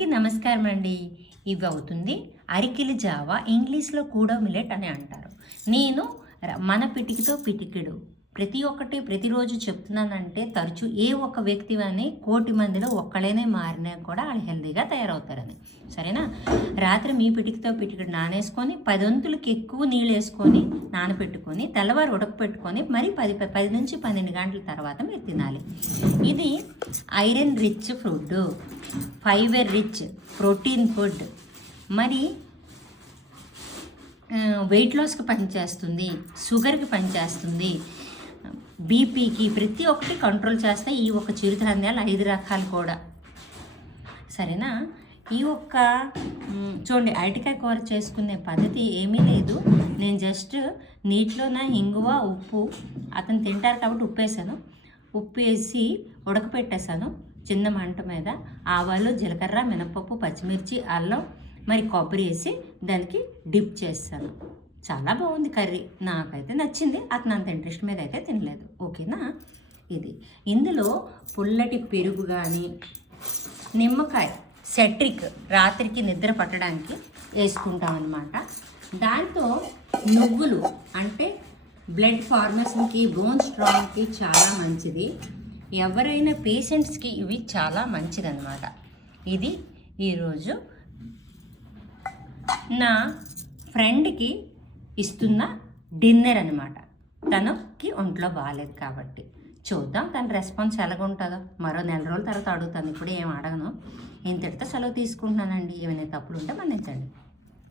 అందరికీ నమస్కారం అండి. ఇవి అవుతుంది అరికిలి జావా, ఇంగ్లీష్లో కూడో మిల్లెట్ అని అంటారు. నేను మన పిటికితో పిటికెడు ప్రతి ఒక్కటి ప్రతిరోజు చెప్తున్నానంటే తరచూ ఏ ఒక్క వ్యక్తి అని కోటి మందిలో ఒక్కళ్ళైనా మారినా కూడా వాళ్ళు హెల్తీగా తయారవుతారని. సరేనా? రాత్రి మీ పిటికితో పిటికెడు నానేసుకొని 10 వంతులకి ఎక్కువ నీళ్ళు వేసుకొని నానబెట్టుకొని తెల్లవారు ఉడకపెట్టుకొని మరి 10 నుంచి 12 గంటల తర్వాత మీరు తినాలి. ఇది iron rich food, fibre rich protein food, మరి వెయిట్ లాస్కి పనిచేస్తుంది, షుగర్కి పనిచేస్తుంది, బీపీకి ప్రతి ఒక్కటి కంట్రోల్ చేస్తాయి ఈ ఒక చిరుధాన్యాలు 5 రకాలు కూడా. సరేనా? ఈ ఒక్క చూడండి, అరటికాయ కూర చేసుకునే పద్ధతి ఏమీ లేదు. నేను జస్ట్ నీటిలోన ఇంగువ, ఉప్పు, అతను తింటారు కాబట్టి ఉప్పు వేసాను, ఉప్పు వేసి ఉడకపెట్టేసాను చిన్న మంట మీద. ఆవాలు, జీలకర్ర, మినపప్పు, పచ్చిమిర్చి, అల్లం, మరి కొబ్బరి వేసి దానికి డిప్ చేస్తాను. చాలా బాగుంది కర్రీ, నాకైతే నచ్చింది. అతను అంత ఇంట్రెస్ట్ మీద అయితే తినలేదు. ఓకేనా? ఇది ఇందులో పుల్లటి పెరుగు కానీ, నిమ్మకాయ, సెట్రిక్ రాత్రికి నిద్ర పట్టడానికి వేసుకుంటాం అన్నమాట. దాంతో నువ్వులు అంటే బ్లడ్ ఫార్మేషన్కి, బోన్ స్ట్రాంగ్కి చాలా మంచిది. ఎవరైనా పేషెంట్స్కి ఇవి చాలా మంచిదన్నమాట. ఇది ఈరోజు నా ఫ్రెండ్కి ఇస్తున్న డిన్నర్ అనమాట. తనకి ఒంట్లో బాగాలేదు కాబట్టి చూద్దాం తన రెస్పాన్స్ ఎలాగ ఉంటుందో. మరో 4 రోజుల తర్వాత అడుగుతాను, ఇప్పుడు ఏం అడగను. ఇంతటితో సెలవు తీసుకుంటున్నానండి. ఏమైనా తప్పులు ఉంటే మన్నించండి.